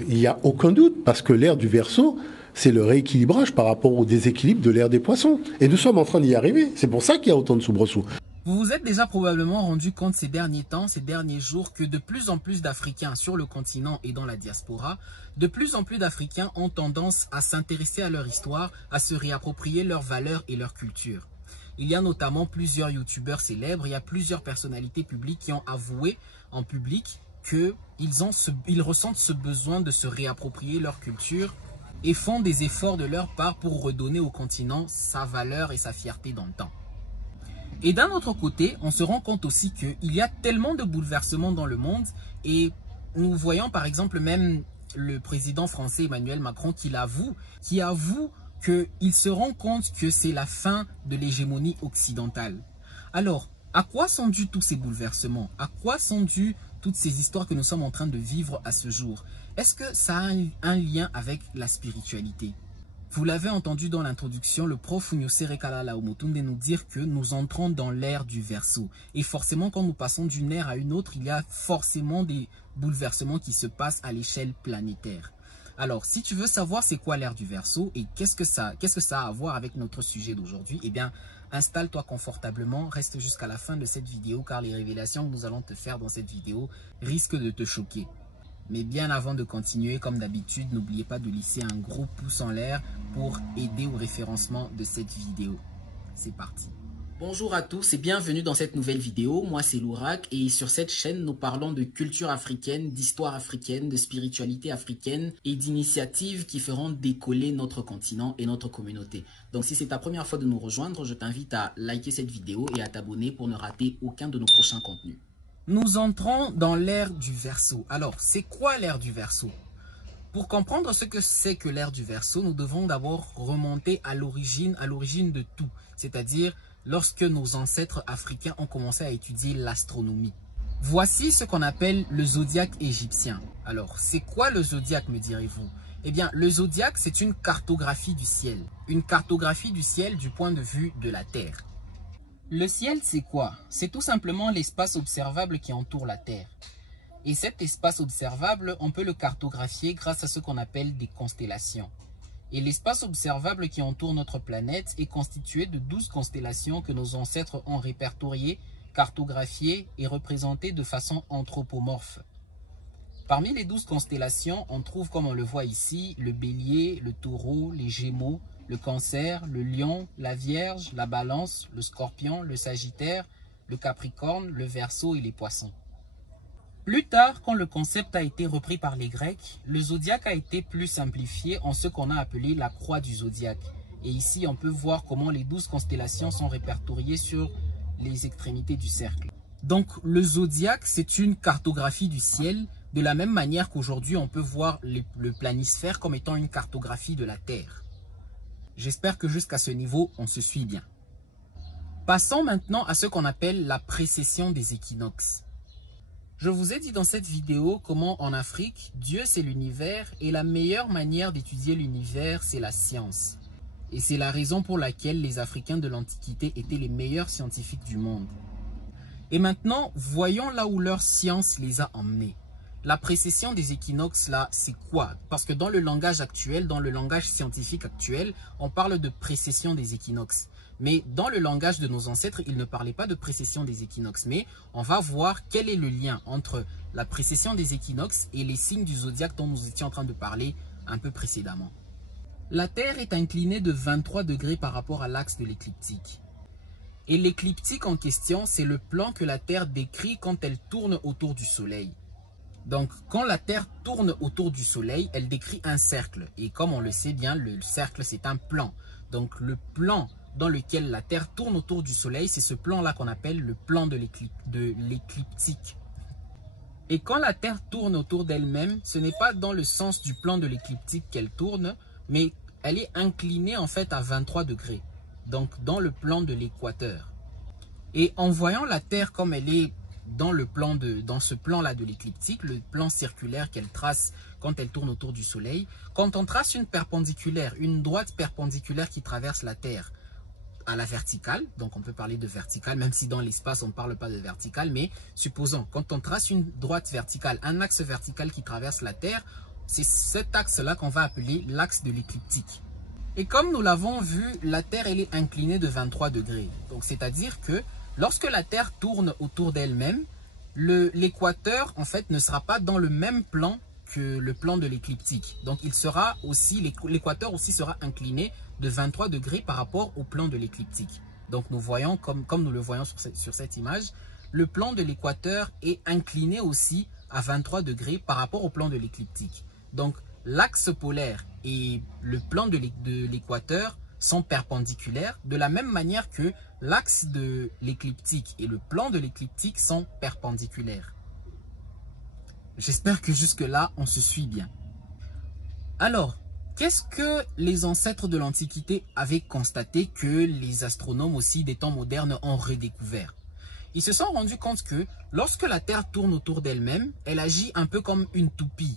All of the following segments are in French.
Il n'y a aucun doute, parce que l'ère du Verseau, c'est le rééquilibrage par rapport au déséquilibre de l'ère des Poissons. Et nous sommes en train d'y arriver. C'est pour ça qu'il y a autant de soubresauts. Vous vous êtes déjà probablement rendu compte ces derniers temps, ces derniers jours, que de plus en plus d'Africains sur le continent et dans la diaspora, de plus en plus d'Africains ont tendance à s'intéresser à leur histoire, à se réapproprier leurs valeurs et leur culture. Il y a notamment plusieurs youtubeurs célèbres, il y a plusieurs personnalités publiques qui ont avoué en public qu'ils ressentent ce besoin de se réapproprier leur culture et font des efforts de leur part pour redonner au continent sa valeur et sa fierté dans le temps. Et d'un autre côté, on se rend compte aussi qu'il y a tellement de bouleversements dans le monde et nous voyons par exemple même le président français Emmanuel Macron qui avoue qu'il se rend compte que c'est la fin de l'hégémonie occidentale. Alors, à quoi sont dus tous ces bouleversements? À quoi sont dues toutes ces histoires que nous sommes en train de vivre à ce jour? Est-ce que ça a un lien avec la spiritualité? Vous l'avez entendu dans l'introduction, le prof Nyosere Kalala Omotunde nous dire que nous entrons dans l'ère du Verseau. Et forcément, quand nous passons d'une ère à une autre, il y a forcément des bouleversements qui se passent à l'échelle planétaire. Alors, si tu veux savoir c'est quoi l'ère du Verseau et qu'est-ce que ça a à voir avec notre sujet d'aujourd'hui, eh bien, installe-toi confortablement, reste jusqu'à la fin de cette vidéo car les révélations que nous allons te faire dans cette vidéo risquent de te choquer. Mais bien avant de continuer, comme d'habitude, n'oubliez pas de laisser un gros pouce en l'air pour aider au référencement de cette vidéo. C'est parti. Bonjour à tous et bienvenue dans cette nouvelle vidéo. Moi c'est Lourak et sur cette chaîne nous parlons de culture africaine, d'histoire africaine, de spiritualité africaine et d'initiatives qui feront décoller notre continent et notre communauté. Donc si c'est ta première fois de nous rejoindre, je t'invite à liker cette vidéo et à t'abonner pour ne rater aucun de nos prochains contenus. Nous entrons dans l'ère du Verseau. Alors, c'est quoi l'ère du Verseau? Pour comprendre ce que c'est que l'ère du Verseau, nous devons d'abord remonter à l'origine de tout. C'est-à-dire, lorsque nos ancêtres africains ont commencé à étudier l'astronomie. Voici ce qu'on appelle le zodiaque égyptien. Alors, c'est quoi le zodiaque, me direz-vous? Eh bien, le zodiaque, c'est une cartographie du ciel. Une cartographie du ciel du point de vue de la Terre. Le ciel, c'est quoi? C'est tout simplement l'espace observable qui entoure la Terre. Et cet espace observable, on peut le cartographier grâce à ce qu'on appelle des constellations. Et l'espace observable qui entoure notre planète est constitué de 12 constellations que nos ancêtres ont répertoriées, cartographiées et représentées de façon anthropomorphe. Parmi les 12 constellations, on trouve, comme on le voit ici, le bélier, le taureau, les gémeaux, le cancer, le lion, la vierge, la balance, le scorpion, le sagittaire, le capricorne, le verseau et les poissons. Plus tard, quand le concept a été repris par les Grecs, le zodiaque a été plus simplifié en ce qu'on a appelé la croix du zodiaque. Et ici, on peut voir comment les 12 constellations sont répertoriées sur les extrémités du cercle. Donc, le zodiaque, c'est une cartographie du ciel, de la même manière qu'aujourd'hui, on peut voir le planisphère comme étant une cartographie de la Terre. J'espère que jusqu'à ce niveau, on se suit bien. Passons maintenant à ce qu'on appelle la précession des équinoxes. Je vous ai dit dans cette vidéo comment en Afrique, Dieu c'est l'univers et la meilleure manière d'étudier l'univers, c'est la science. Et c'est la raison pour laquelle les Africains de l'Antiquité étaient les meilleurs scientifiques du monde. Et maintenant, voyons là où leur science les a emmenés. La précession des équinoxes, là, c'est quoi? Parce que dans le langage actuel, dans le langage scientifique actuel, on parle de précession des équinoxes. Mais dans le langage de nos ancêtres, ils ne parlaient pas de précession des équinoxes. Mais on va voir quel est le lien entre la précession des équinoxes et les signes du zodiaque dont nous étions en train de parler un peu précédemment. La Terre est inclinée de 23 degrés par rapport à l'axe de l'écliptique. Et l'écliptique en question, c'est le plan que la Terre décrit quand elle tourne autour du Soleil. Donc, quand la Terre tourne autour du Soleil, elle décrit un cercle. Et comme on le sait bien, le cercle, c'est un plan. Donc, le plan dans lequel la Terre tourne autour du Soleil, c'est ce plan-là qu'on appelle le plan de l'écliptique. Et quand la Terre tourne autour d'elle-même, ce n'est pas dans le sens du plan de l'écliptique qu'elle tourne, mais elle est inclinée en fait à 23 degrés. Donc, dans le plan de l'équateur. Et en voyant la Terre comme elle est dans ce plan-là de l'écliptique, le plan circulaire qu'elle trace quand elle tourne autour du Soleil, quand on trace une perpendiculaire, une droite perpendiculaire qui traverse la Terre à la verticale, donc on peut parler de verticale, même si dans l'espace on ne parle pas de verticale, mais supposons, quand on trace une droite verticale, un axe vertical qui traverse la Terre, C'est cet axe-là qu'on va appeler l'axe de l'écliptique. Et comme nous l'avons vu, la Terre elle est inclinée de 23 degrés. Donc c'est-à-dire que lorsque la Terre tourne autour d'elle-même, l'équateur en fait ne sera pas dans le même plan que le plan de l'écliptique. Donc il sera aussi, l'équateur aussi sera incliné de 23 degrés par rapport au plan de l'écliptique. Donc nous voyons, comme nous le voyons sur cette image, le plan de l'équateur est incliné aussi à 23 degrés par rapport au plan de l'écliptique. Donc l'axe polaire et le plan de l'équateur sont perpendiculaires de la même manière que l'axe de l'écliptique et le plan de l'écliptique sont perpendiculaires. J'espère que jusque-là, on se suit bien. Alors, qu'est-ce que les ancêtres de l'Antiquité avaient constaté que les astronomes aussi des temps modernes ont redécouvert? Ils se sont rendus compte que lorsque la Terre tourne autour d'elle-même, elle agit un peu comme une toupie.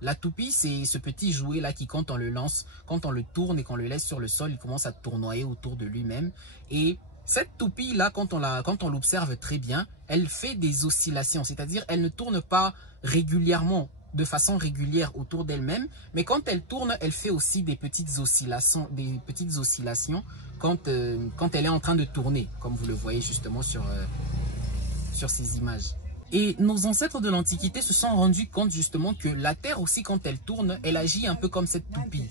La toupie, c'est ce petit jouet-là qui, quand on le lance, quand on le tourne et qu'on le laisse sur le sol, il commence à tournoyer autour de lui-même. Et cette toupie-là, quand on l'observe très bien, elle fait des oscillations. C'est-à-dire, elle ne tourne pas régulièrement, de façon régulière autour d'elle-même. Mais quand elle tourne, elle fait aussi des petites oscillations quand elle est en train de tourner, comme vous le voyez justement sur ces images. Et nos ancêtres de l'Antiquité se sont rendus compte justement que la Terre aussi, quand elle tourne, elle agit un peu comme cette toupie.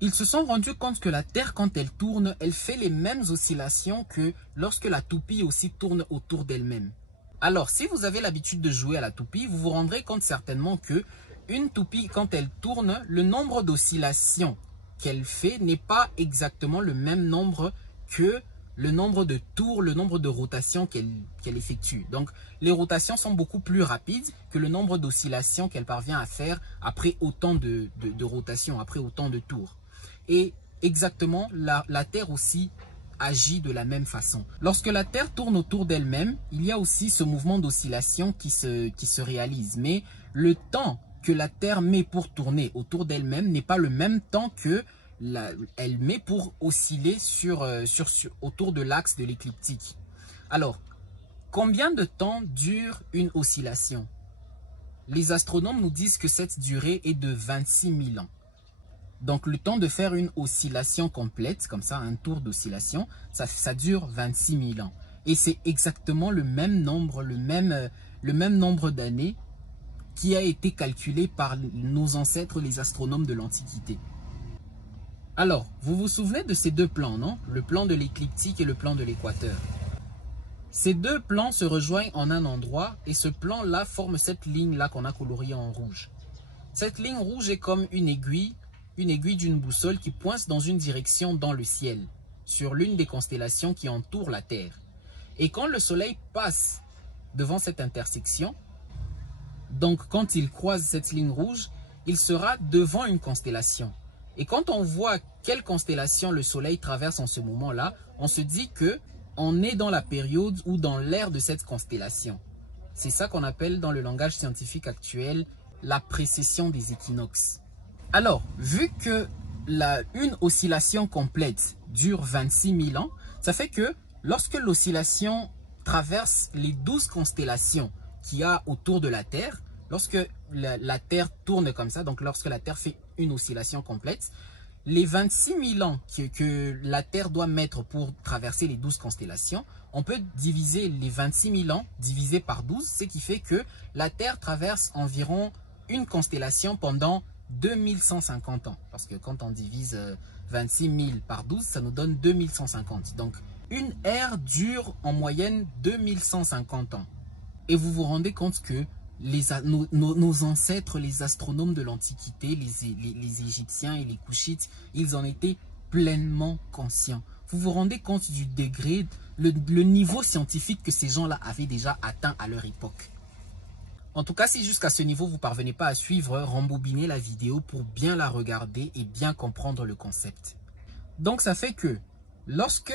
Ils se sont rendus compte que la Terre, quand elle tourne, elle fait les mêmes oscillations que lorsque la toupie aussi tourne autour d'elle-même. Alors, si vous avez l'habitude de jouer à la toupie, vous vous rendrez compte certainement que une toupie, quand elle tourne, le nombre d'oscillations qu'elle fait n'est pas exactement le même nombre que le nombre de tours, le nombre de rotations qu'elle effectue. Donc, les rotations sont beaucoup plus rapides que le nombre d'oscillations qu'elle parvient à faire après autant de rotations, après autant de tours. Et exactement, la Terre aussi agit de la même façon. Lorsque la Terre tourne autour d'elle-même, il y a aussi ce mouvement d'oscillation qui se réalise. Mais le temps que la Terre met pour tourner autour d'elle-même n'est pas le même temps que elle met pour osciller autour de l'axe de l'écliptique. Alors, combien de temps dure une oscillation? Les astronomes nous disent que cette durée est de 26 000 ans. Donc, le temps de faire une oscillation complète, comme ça, un tour d'oscillation, ça dure 26 000 ans. Et c'est exactement le même nombre, le même nombre d'années qui a été calculé par nos ancêtres, les astronomes de l'Antiquité. Alors, vous vous souvenez de ces deux plans, non? Le plan de l'écliptique et le plan de l'équateur. Ces deux plans se rejoignent en un endroit et ce plan-là forme cette ligne-là qu'on a coloriée en rouge. Cette ligne rouge est comme une aiguille d'une boussole qui pointe dans une direction dans le ciel, sur l'une des constellations qui entourent la Terre. Et quand le Soleil passe devant cette intersection, donc quand il croise cette ligne rouge, il sera devant une constellation. Et quand on voit quelle constellation le Soleil traverse en ce moment-là, on se dit qu'on est dans la période ou dans l'ère de cette constellation. C'est ça qu'on appelle dans le langage scientifique actuel la précession des équinoxes. Alors, vu que une oscillation complète dure 26 000 ans, ça fait que lorsque l'oscillation traverse les 12 constellations qu'il y a autour de la Terre, lorsque la Terre tourne comme ça, donc lorsque la Terre fait une oscillation complète, les 26 000 ans que la Terre doit mettre pour traverser les 12 constellations, on peut diviser les 26 000 ans divisé par 12, ce qui fait que la Terre traverse environ une constellation pendant 2150 ans. Parce que quand on divise 26 000 par 12, ça nous donne 2150. Donc, une ère dure en moyenne 2150 ans. Et vous vous rendez compte que nos ancêtres, les astronomes de l'Antiquité, les Égyptiens et les Couchites, ils en étaient pleinement conscients. Vous vous rendez compte du degré, le niveau scientifique que ces gens-là avaient déjà atteint à leur époque. En tout cas, si jusqu'à ce niveau, vous ne parvenez pas à suivre, rembobinez la vidéo pour bien la regarder et bien comprendre le concept. Donc, ça fait que lorsque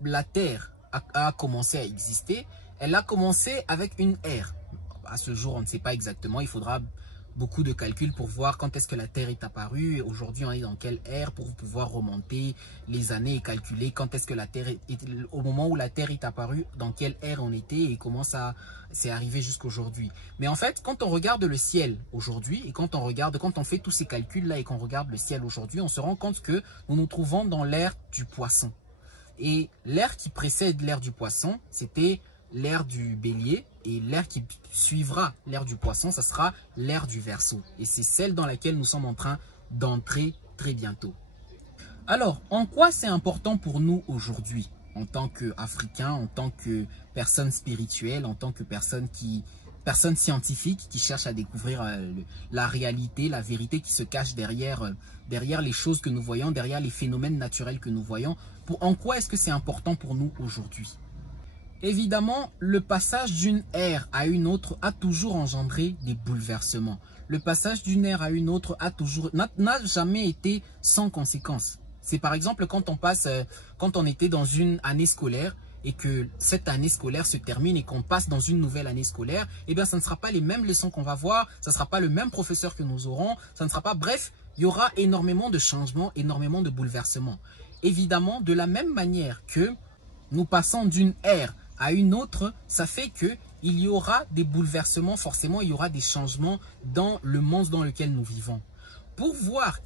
la Terre a commencé à exister, elle a commencé avec une ère. À ce jour, on ne sait pas exactement. Il faudra beaucoup de calculs pour voir quand est-ce que la Terre est apparue. Aujourd'hui, on est dans quelle ère pour pouvoir remonter les années et calculer quand est-ce que la Terre au moment où la Terre est apparue, dans quelle ère on était et comment ça s'est arrivé jusqu'aujourd'hui. Mais en fait, quand on regarde le ciel aujourd'hui et quand on fait tous ces calculs-là et qu'on regarde le ciel aujourd'hui, on se rend compte que nous nous trouvons dans l'ère du poisson. Et l'ère qui précède l'ère du poisson, c'était l'ère du bélier, et l'ère qui suivra l'ère du poisson, ça sera l'ère du Verseau. Et c'est celle dans laquelle nous sommes en train d'entrer très bientôt. Alors, en quoi c'est important pour nous aujourd'hui, en tant qu'Africains, en tant que personnes spirituelles, en tant que personnes scientifiques qui cherchent à découvrir la réalité, la vérité qui se cache derrière les choses que nous voyons, derrière les phénomènes naturels que nous voyons. En quoi est-ce que c'est important pour nous aujourd'hui? Évidemment, le passage d'une ère à une autre a toujours engendré des bouleversements. Le passage d'une ère à une autre n'a jamais été sans conséquences. C'est par exemple quand on était dans une année scolaire et que cette année scolaire se termine et qu'on passe dans une nouvelle année scolaire, eh bien, ça ne sera pas les mêmes leçons qu'on va voir, ça ne sera pas le même professeur que nous aurons, ça ne sera pas... Bref, il y aura énormément de changements, énormément de bouleversements. Évidemment, de la même manière que nous passons d'une ère à une autre, ça fait qu'il y aura des bouleversements, forcément, il y aura des changements dans le monde dans lequel nous vivons. Pour voir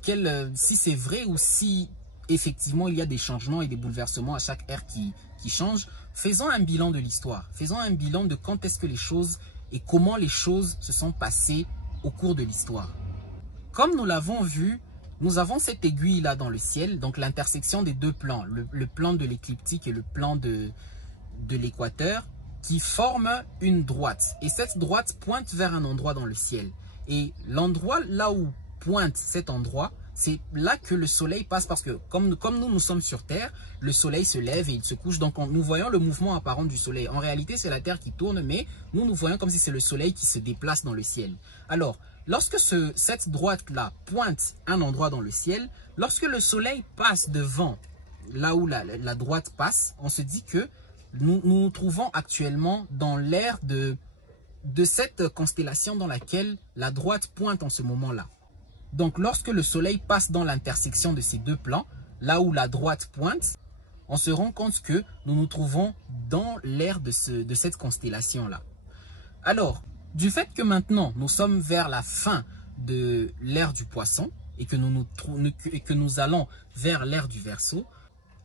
si c'est vrai ou si effectivement il y a des changements et des bouleversements à chaque ère qui change, faisons un bilan de l'histoire. Faisons un bilan de quand est-ce que les choses et comment les choses se sont passées au cours de l'histoire. Comme nous l'avons vu, nous avons cette aiguille-là dans le ciel, donc l'intersection des deux plans, le plan de l'écliptique et le plan de l'équateur, qui forment une droite. Et cette droite pointe vers un endroit dans le ciel. Et l'endroit là où pointe cet endroit, c'est là que le soleil passe, parce que comme nous sommes sur Terre, le soleil se lève et il se couche. Donc nous voyons le mouvement apparent du soleil. En réalité, c'est la Terre qui tourne, mais nous voyons comme si c'est le soleil qui se déplace dans le ciel. Alors, lorsque cette droite-là pointe un endroit dans le ciel, lorsque le soleil passe devant là où la droite passe, on se dit que nous nous trouvons actuellement dans l'ère de cette constellation dans laquelle la droite pointe en ce moment-là. Donc, lorsque le soleil passe dans l'intersection de ces deux plans, là où la droite pointe, on se rend compte que nous nous trouvons dans l'ère de cette constellation-là. Alors, du fait que maintenant, nous sommes vers la fin de l'ère du Poisson et que nous allons vers l'ère du Verseau,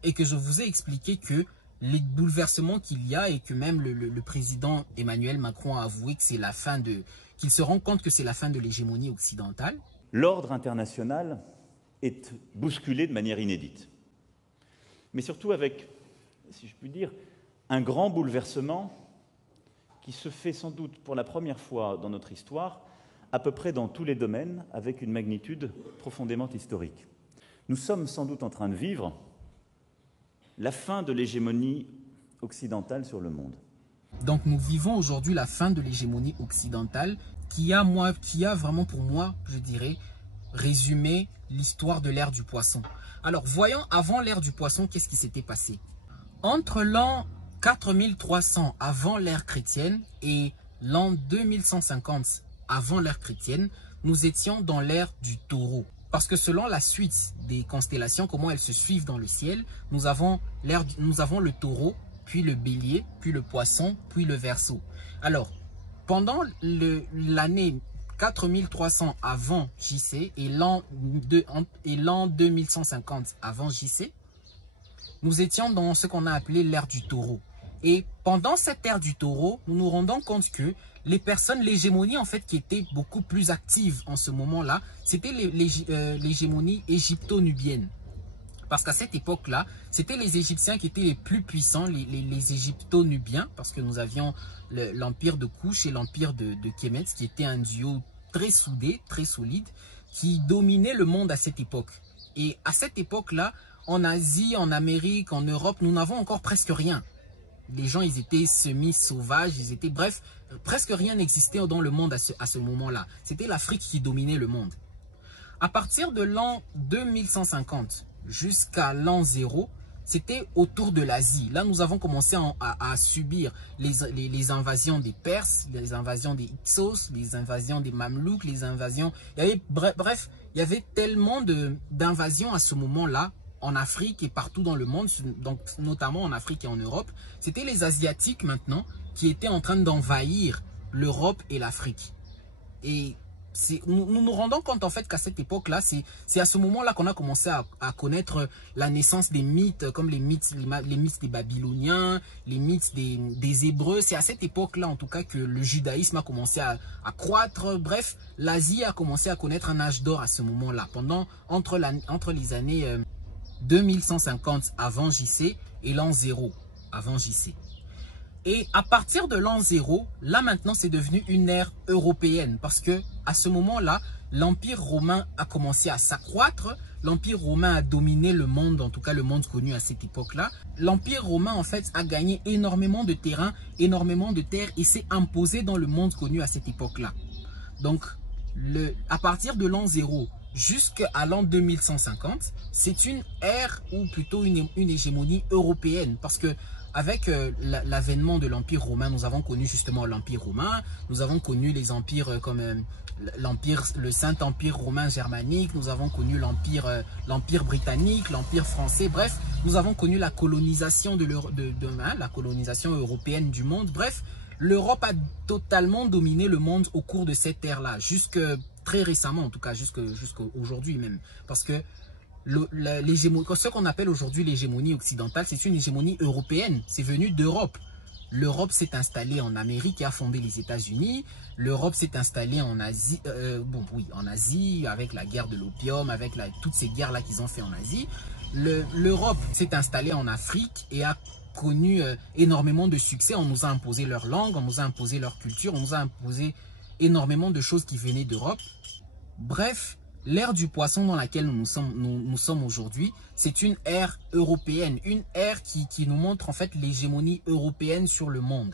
et que je vous ai expliqué que les bouleversements qu'il y a et que même le président Emmanuel Macron a avoué que c'est la fin qu'il se rend compte que c'est la fin de l'hégémonie occidentale. L'ordre international est bousculé de manière inédite. Mais surtout avec, si je puis dire, un grand bouleversement qui se fait sans doute pour la première fois dans notre histoire, à peu près dans tous les domaines, avec une magnitude profondément historique. Nous sommes sans doute en train de vivre la fin de l'hégémonie occidentale sur le monde. Donc nous vivons aujourd'hui la fin de l'hégémonie occidentale qui a vraiment pour moi, je dirais, résumé l'histoire de l'ère du Poisson. Alors voyons avant l'ère du Poisson, qu'est-ce qui s'était passé? Entre l'an 4300 avant l'ère chrétienne et l'an 2150 avant l'ère chrétienne, nous étions dans l'ère du Taureau. Parce que selon la suite des constellations, comment elles se suivent dans le ciel, nous avons le Taureau, puis le Bélier, puis le Poisson, puis le Verseau. Alors, pendant l'année 4300 avant JC et l'an 2150 avant JC, nous étions dans ce qu'on a appelé l'ère du Taureau. Et pendant cette ère du Taureau, nous nous rendons compte que l'hégémonie en fait qui était beaucoup plus active en ce moment-là, c'était l'hégémonie égypto-nubienne. Parce qu'à cette époque-là, c'était les Égyptiens qui étaient les plus puissants, les Égypto-nubiens, parce que nous avions l'empire de Kouch et l'empire de Kemet, qui était un duo très soudé, très solide, qui dominait le monde à cette époque. Et à cette époque-là, en Asie, en Amérique, en Europe, nous n'avons encore presque rien. Les gens, ils étaient semi-sauvages, bref, presque rien n'existait dans le monde à ce moment-là. C'était l'Afrique qui dominait le monde. À partir de l'an 2150 jusqu'à l'an 0, c'était autour de l'Asie. Là, nous avons commencé à subir les invasions des Perses, les invasions des Hyksos, les invasions des Mamelouks, les invasions... Bref, il y avait tellement d'invasions à ce moment-là, en Afrique et partout dans le monde, donc notamment en Afrique et en Europe. C'était les Asiatiques maintenant qui étaient en train d'envahir l'Europe et l'Afrique. Et nous nous rendons compte en fait qu'à cette époque-là, c'est à ce moment-là qu'on a commencé à connaître la naissance des mythes, comme les mythes des Babyloniens, les mythes des Hébreux. C'est à cette époque-là en tout cas que le judaïsme a commencé à croître. Bref, l'Asie a commencé à connaître un âge d'or à ce moment-là, entre les années 2150 avant JC et l'an 0 avant JC. Et à partir de l'an 0, là maintenant c'est devenu une ère européenne parce que à ce moment-là, l'Empire romain a commencé à s'accroître. L'Empire romain a dominé le monde, en tout cas le monde connu à cette époque-là. L'Empire romain en fait a gagné énormément de terrain, énormément de terres et s'est imposé dans le monde connu à cette époque-là. Donc à partir de l'an 0 jusqu'à l'an 2150, c'est une ère ou plutôt une hégémonie européenne parce que avec l'avènement de l'Empire romain, nous avons connu justement l'Empire romain, nous avons connu les empires comme le Saint-Empire romain germanique, nous avons connu l'Empire britannique, l'Empire français, bref, nous avons connu la colonisation la colonisation européenne du monde. Bref, l'Europe a totalement dominé le monde au cours de cette ère-là, jusque très récemment en tout cas, jusqu'à aujourd'hui même, parce que ce qu'on appelle aujourd'hui l'hégémonie occidentale, c'est une hégémonie européenne. C'est venu d'Europe. L'Europe s'est installée en Amérique et a fondé les États-Unis. L'Europe s'est installée en Asie, en Asie avec la guerre de l'opium, avec toutes ces guerres-là qu'ils ont fait en Asie. L'Europe s'est installée en Afrique et a connu énormément de succès. On nous a imposé leur langue, on nous a imposé leur culture, on nous a imposé énormément de choses qui venaient d'Europe. Bref, l'ère du poisson dans laquelle nous sommes aujourd'hui, c'est une ère européenne, une ère qui nous montre en fait l'hégémonie européenne sur le monde.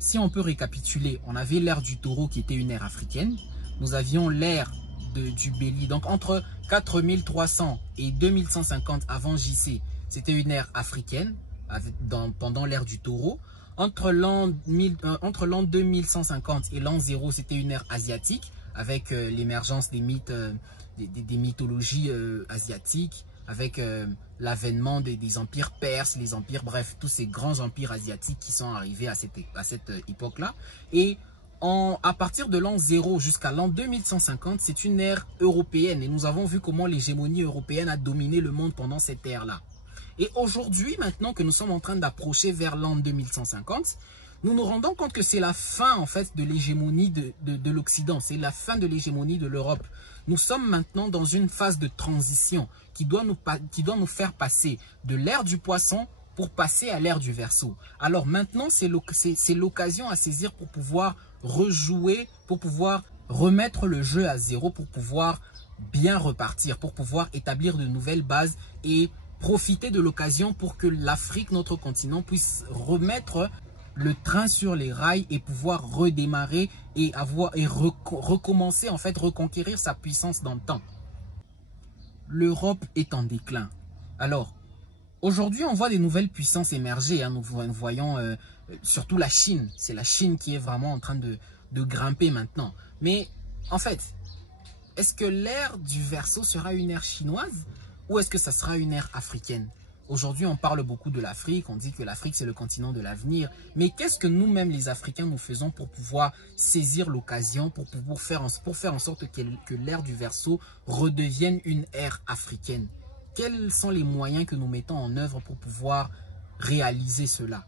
Si on peut récapituler, on avait l'ère du taureau qui était une ère africaine, nous avions l'ère du bélier, donc entre 4300 et 2150 avant JC, c'était une ère africaine pendant l'ère du taureau. Entre l'an 2150 et l'an 0, c'était une ère asiatique, avec l'émergence des mythes, des mythologies asiatiques, avec l'avènement des empires perses, les empires, bref, tous ces grands empires asiatiques qui sont arrivés à cette époque-là. Et à partir de l'an 0 jusqu'à l'an 2150, c'est une ère européenne. Et nous avons vu comment l'hégémonie européenne a dominé le monde pendant cette ère-là. Et aujourd'hui, maintenant que nous sommes en train d'approcher vers l'an 2150, nous nous rendons compte que c'est la fin en fait de l'hégémonie de l'Occident, c'est la fin de l'hégémonie de l'Europe. Nous sommes maintenant dans une phase de transition qui doit nous faire passer de l'ère du poisson pour passer à l'ère du Verseau. Alors maintenant, c'est l'occasion à saisir pour pouvoir rejouer, pour pouvoir remettre le jeu à zéro, pour pouvoir bien repartir, pour pouvoir établir de nouvelles bases et profiter de l'occasion pour que l'Afrique, notre continent, puisse remettre le train sur les rails et pouvoir redémarrer et recommencer, en fait, reconquérir sa puissance dans le temps. L'Europe est en déclin. Alors, aujourd'hui, on voit des nouvelles puissances émerger. Hein. Nous voyons surtout la Chine. C'est la Chine qui est vraiment en train de grimper maintenant. Mais, en fait, est-ce que l'ère du Verseau sera une ère chinoise ou est-ce que ça sera une ère africaine? Aujourd'hui, on parle beaucoup de l'Afrique, on dit que l'Afrique, c'est le continent de l'avenir. Mais qu'est-ce que nous-mêmes, les Africains, nous faisons pour pouvoir saisir l'occasion, pour faire en sorte que l'ère du Verseau redevienne une ère africaine? Quels sont les moyens que nous mettons en œuvre pour pouvoir réaliser cela?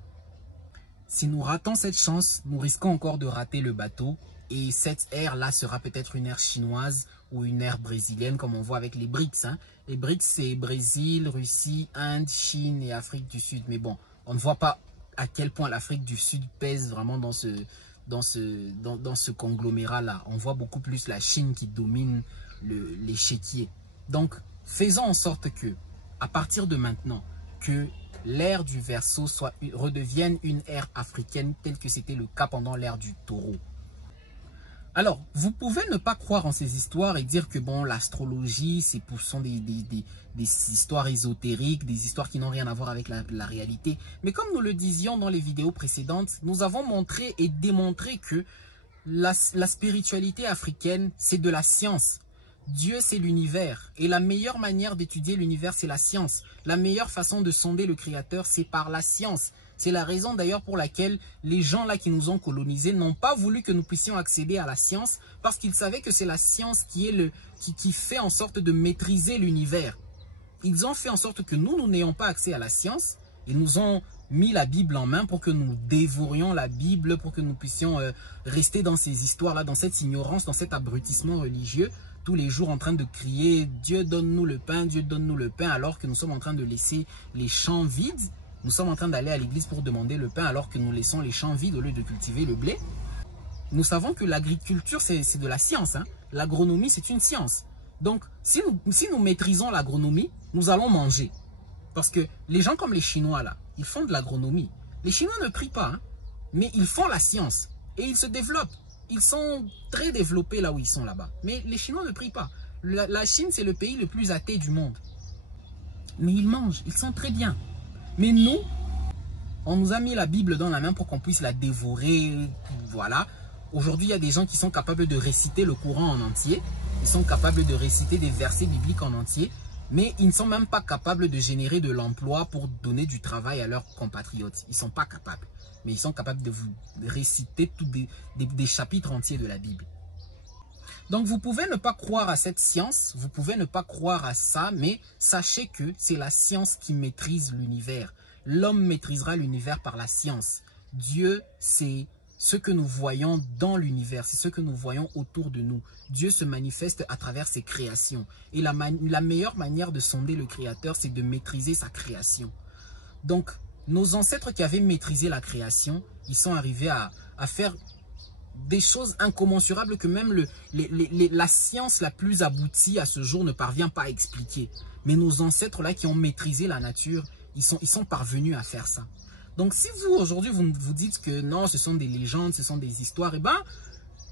Si nous ratons cette chance, nous risquons encore de rater le bateau. Et cette ère-là sera peut-être une ère chinoise ou une ère brésilienne, comme on voit avec les BRICS. Hein. Les BRICS, c'est Brésil, Russie, Inde, Chine et Afrique du Sud. Mais bon, on ne voit pas à quel point l'Afrique du Sud pèse vraiment dans ce conglomérat-là. On voit beaucoup plus la Chine qui domine l'échiquier. Donc, faisons en sorte que, à partir de maintenant, que l'ère du Verseau redevienne une ère africaine telle que c'était le cas pendant l'ère du Taureau. Alors, vous pouvez ne pas croire en ces histoires et dire que bon, l'astrologie, ce sont des histoires ésotériques, des histoires qui n'ont rien à voir avec la réalité. Mais comme nous le disions dans les vidéos précédentes, nous avons montré et démontré que la spiritualité africaine, c'est de la science. Dieu, c'est l'univers. Et la meilleure manière d'étudier l'univers, c'est la science. La meilleure façon de sonder le Créateur, c'est par la science. C'est la raison d'ailleurs pour laquelle les gens là qui nous ont colonisés n'ont pas voulu que nous puissions accéder à la science, parce qu'ils savaient que c'est la science qui fait en sorte de maîtriser l'univers. Ils ont fait en sorte que nous n'ayons pas accès à la science. Ils nous ont mis la Bible en main pour que nous dévorions la Bible, pour que nous puissions rester dans ces histoires-là, dans cette ignorance, dans cet abrutissement religieux, tous les jours en train de crier « Dieu donne-nous le pain, Dieu donne-nous le pain », alors que nous sommes en train de laisser les champs vides. Nous sommes en train d'aller à l'église pour demander le pain alors que nous laissons les champs vides au lieu de cultiver le blé. Nous savons que l'agriculture, c'est de la science. Hein. L'agronomie, c'est une science. Donc, si nous maîtrisons l'agronomie, nous allons manger. Parce que les gens comme les Chinois, là, ils font de l'agronomie. Les Chinois ne prient pas, hein, mais ils font la science. Et ils se développent. Ils sont très développés là où ils sont là-bas. Mais les Chinois ne prient pas. La Chine, c'est le pays le plus athée du monde. Mais ils mangent, ils sont très bien. Mais nous, on nous a mis la Bible dans la main pour qu'on puisse la dévorer. Voilà. Aujourd'hui, il y a des gens qui sont capables de réciter le Coran en entier. Ils sont capables de réciter des versets bibliques en entier. Mais ils ne sont même pas capables de générer de l'emploi pour donner du travail à leurs compatriotes. Ils ne sont pas capables. Mais ils sont capables de vous réciter tous des chapitres entiers de la Bible. Donc, vous pouvez ne pas croire à cette science, vous pouvez ne pas croire à ça, mais sachez que c'est la science qui maîtrise l'univers. L'homme maîtrisera l'univers par la science. Dieu, c'est ce que nous voyons dans l'univers, c'est ce que nous voyons autour de nous. Dieu se manifeste à travers ses créations. Et la meilleure manière de sonder le Créateur, c'est de maîtriser sa création. Donc, nos ancêtres qui avaient maîtrisé la création, ils sont arrivés à faire des choses incommensurables que même la science la plus aboutie à ce jour ne parvient pas à expliquer. Mais nos ancêtres là qui ont maîtrisé la nature, ils sont parvenus à faire ça. Donc si vous aujourd'hui vous dites que non, ce sont des légendes, ce sont des histoires, et ben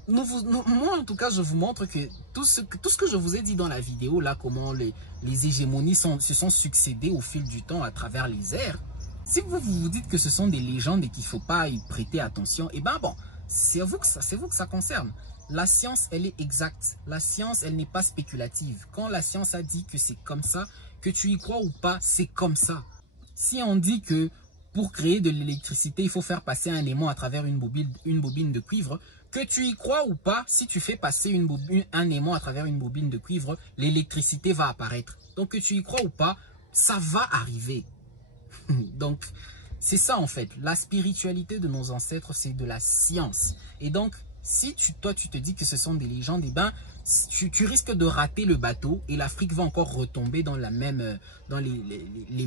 moi en tout cas je vous montre que tout ce que je vous ai dit dans la vidéo là, comment les hégémonies se sont succédées au fil du temps à travers les ères. Si vous dites que ce sont des légendes et qu'il ne faut pas y prêter attention, et ben bon, c'est vous que ça concerne. La science, elle est exacte. La science, elle n'est pas spéculative. Quand la science a dit que c'est comme ça, que tu y crois ou pas, c'est comme ça. Si on dit que pour créer de l'électricité, il faut faire passer un aimant à travers une bobine de cuivre, que tu y crois ou pas, si tu fais passer un aimant à travers une bobine de cuivre, l'électricité va apparaître. Donc que tu y crois ou pas, ça va arriver. Donc, c'est ça en fait. La spiritualité de nos ancêtres, c'est de la science. Et donc, si toi tu te dis que ce sont des légendes, eh ben, tu risques de rater le bateau et l'Afrique va encore retomber dans les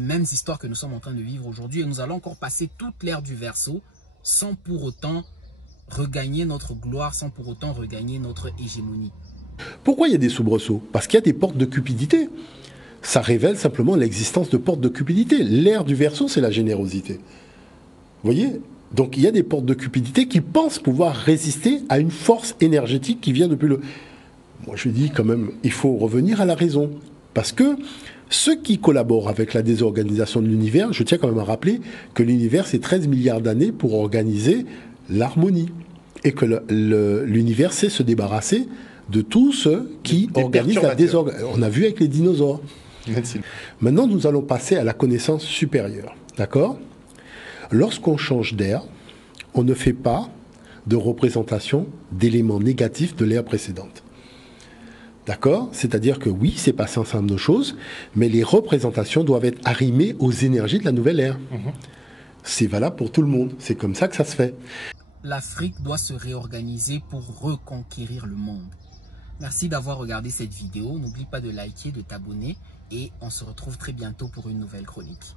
mêmes histoires que nous sommes en train de vivre aujourd'hui. Et nous allons encore passer toute l'ère du Verseau sans pour autant regagner notre gloire, sans pour autant regagner notre hégémonie. Pourquoi il y a des soubresauts? Parce qu'il y a des portes de cupidité. Ça révèle simplement l'existence de portes de cupidité. L'ère du Verseau, c'est la générosité. Vous voyez? Donc il y a des portes de cupidité qui pensent pouvoir résister à une force énergétique qui vient depuis le... Moi je dis quand même, il faut revenir à la raison. Parce que ceux qui collaborent avec la désorganisation de l'univers, je tiens quand même à rappeler que l'univers, c'est 13 milliards d'années pour organiser l'harmonie. Et que l'univers sait se débarrasser de tous ceux qui organisent la désorganisation. On a vu avec les dinosaures. Merci. Maintenant, nous allons passer à la connaissance supérieure. D'accord? Lorsqu'on change d'ère, on ne fait pas de représentation d'éléments négatifs de l'ère précédente. D'accord? C'est-à-dire que oui, c'est passé ensemble de choses, mais les représentations doivent être arrimées aux énergies de la nouvelle ère. C'est valable pour tout le monde. C'est comme ça que ça se fait. L'Afrique doit se réorganiser pour reconquérir le monde. Merci d'avoir regardé cette vidéo. N'oublie pas de liker, de t'abonner et on se retrouve très bientôt pour une nouvelle chronique.